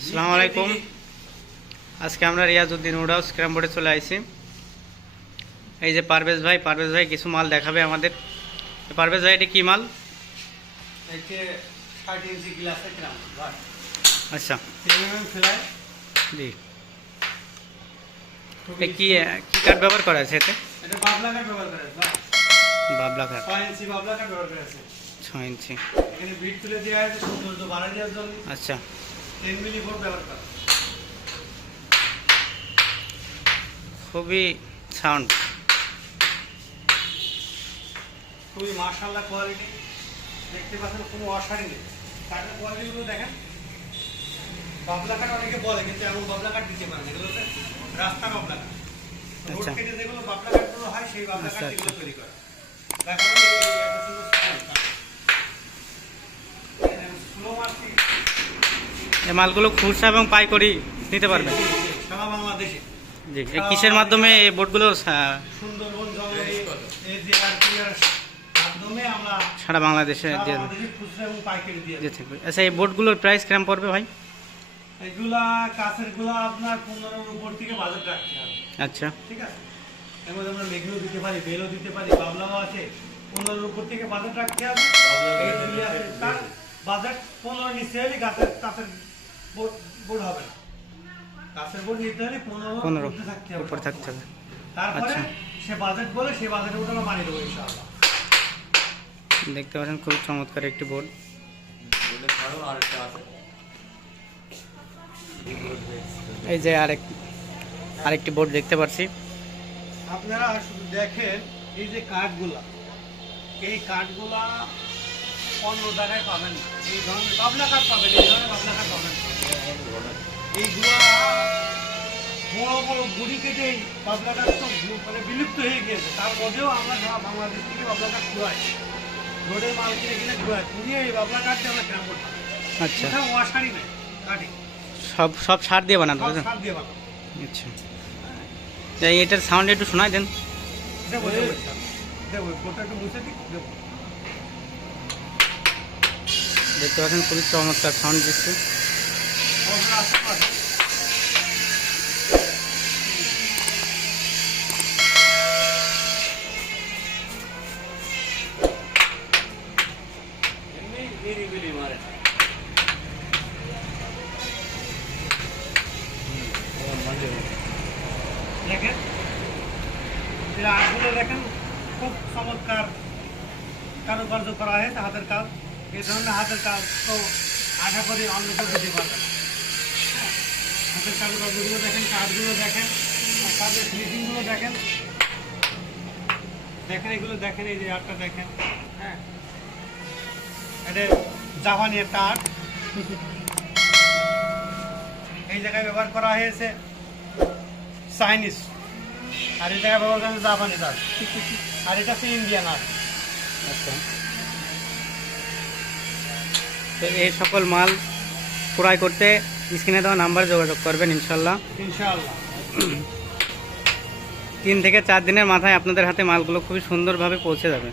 আসসালামু আলাইকুম। আজকে আমরা রিয়াজউদ্দিন উডাউস বোর্ডে চলে আসছি এই যে পারভেজ ভাই পারভেজ ভাই কিছু মাল দেখাবে আমাদের। পারভেজ ভাই এটা কি মাল? আচ্ছা। জি। কি কি কাঠ ব্যবহার করা আছে এতে? বাবলা কাঠ ভাই। বাবলা কাঠ। ছয় ইঞ্চি ছয় আচ্ছা। টেন বোর্ড ব্যবহার করা। খুবই সাউন্ড খুবই মার্শাল্লাহ কোয়ালিটি দেখতে পাচ্ছেন কোনো অসারি নেই। কাঠের কোয়ালিটিগুলো দেখেন। বাবলা কাঠ অনেকে বলে কিন্তু এমন বাবলা কাঠ দিতে পারে না। এগুলো রাস্তা বাবলা কাঠ। রোড আচ্ছা। কেটে যেগুলো বাবলা কাঠগুলো হয় সেই বাবলা আচ্ছা, কাঠ এগুলো আচ্ছা। তৈরি করে। দেখেন এই- এই এত সুন্দর sound কাঠ। স্লো মার্কেট এই মালগুলো খুচরা এবং পাইকারি নিতে পারবেন সারা বাংলাদেশে। জি এই কিসের মাধ্যমে এই বোর্ডগুলো আহ, সুন্দরবন জঙ্গলে এই যে আর কি আর মাধ্যমে আমরা সারা বাংলাদেশে দিয়ে থাকবে। আচ্ছা এই বোর্ডগুলোর প্রাইস কিরম পড়বে ভাই? এগুলা আপনার পনেরোর উপর থেকে বাজেট রাখতে হবে। আচ্ছা। ঠিক আছে? আমরা মেঘেও দিতে পারি বেলও দিতে পারি বাবলাও আছে। পনেরোর উপর থেকে বাজেট রাখতে হবে। এই দুই বাজেট পনেরো নিচে হলে গাছের কাছের বোর্ড বোর্ড হবে না। কাছের বোর্ড নিতে হলে পনেরো পনেরো থাকতে হবে। উপর থাকতে হবে। তারপরে আচ্ছা। সে বাজেট বলে সেই বাজেটের উপর আমরা মানিয়ে দেবো ইনশাআল্লাহ। দেখতে পাচ্ছেন খুব চমৎকার একটি বোর্ড। এই যে আরেক আরেকটি বোর্ড দেখতে পাচ্ছি। আপনারা শুধু দেখেন এই যে কাঠগুলা এই কাঠগুলা অন্য জায়গায় পাবেন না। এই ধরনের বাবলা কাঠ পাবেন এই ধরনের কাঠ পাবেন। না। এইগুলা বড় বড় গুড়ি এই বাবলা কাঠ তো মানে বিলুপ্ত হয়ে গিয়েছে। তার মধ্যেও আমরা বাংলাদেশ থেকে বাবলা কাঠ খুয়াই রোডের মাল কিনে কিনে খুয়াই খুঁড়িয়ে এই বাবলা কাঠটা আমরা করতাম। আচ্ছা। ওয়াশারি নেই সব সব সার দিয়ে হবে সার দিয়ে বানাবো আচ্ছা। এই এটার সাউন্ড একটু শোনায় দেন। দেখতে পাচ্ছেন খুবই চমৎকার সাউন্ড দিচ্ছে। দেখেন এই আটগুলো দেখেন খুব চমৎকার কারুকার্য করা হয়েছে হাতের কাজ এই ধরনের হাতের কাজ তো আশা করি অন্য কেউ দিতে পারবে না হ্যাঁ, হাতের কারুকার্যগুলো দেখেন, কাজগুলো দেখেন, আর কাজের ফিনিশিংগুলো দেখেন। দেখেন, এগুলো দেখেন, এই যে আটটা দেখেন হ্যাঁ। এটা জাপানি একটা আর্ট এই জায়গায় ব্যবহার করা হয়েছে চাইনিজ আর এই জায়গায় ব্যবহার করা হয়েছে জাপানিজ আর্ট আর এটা হচ্ছে ইন্ডিয়ান আর্ট আচ্ছা। তো এই সকল মাল ক্রয় করতে স্ক্রিনে দেওয়া নাম্বার যোগাযোগ করবেন ইনশাল্লাহ। তিন থেকে চার দিনের মাথায় আপনাদের হাতে মালগুলো খুবই সুন্দরভাবে পৌঁছে যাবে।